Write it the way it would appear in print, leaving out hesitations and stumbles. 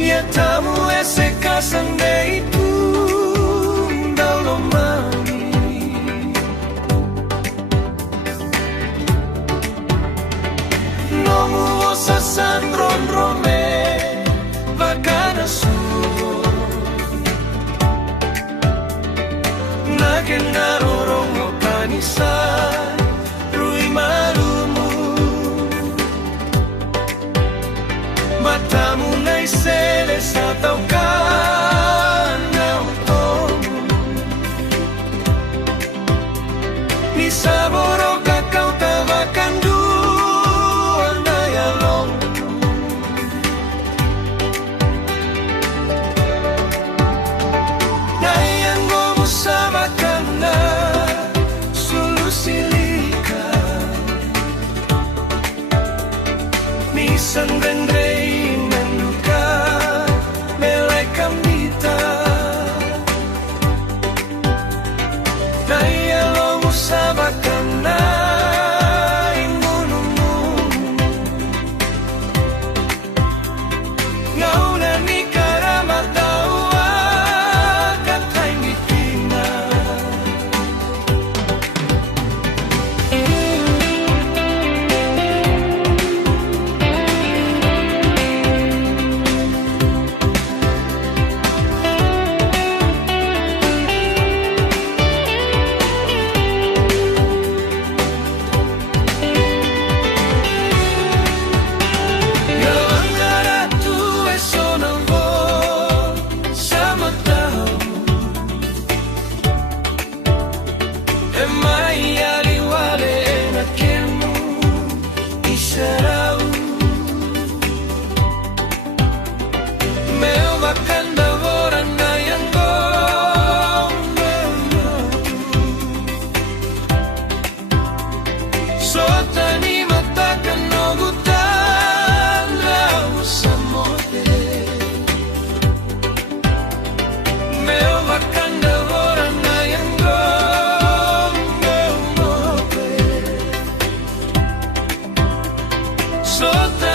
Ya tamu ese casan de itu dalo mami. Nomu osa sandron rome bacana suo. Nagenaro rongo kanisa rui malumu. Matamu nai sele sa tau kana utomu. Ni saboro kakau tawakan dua naya long. Nayang gomu sabakan na sulusilika. Nisan vendrei menduka melai kambita. Naya lomu sabakan na imunumu. Ngauna ni karamatawa katay mitina. Sotani matakan no gutan lau samote. Meo bakanda voran na yang gong. Sotani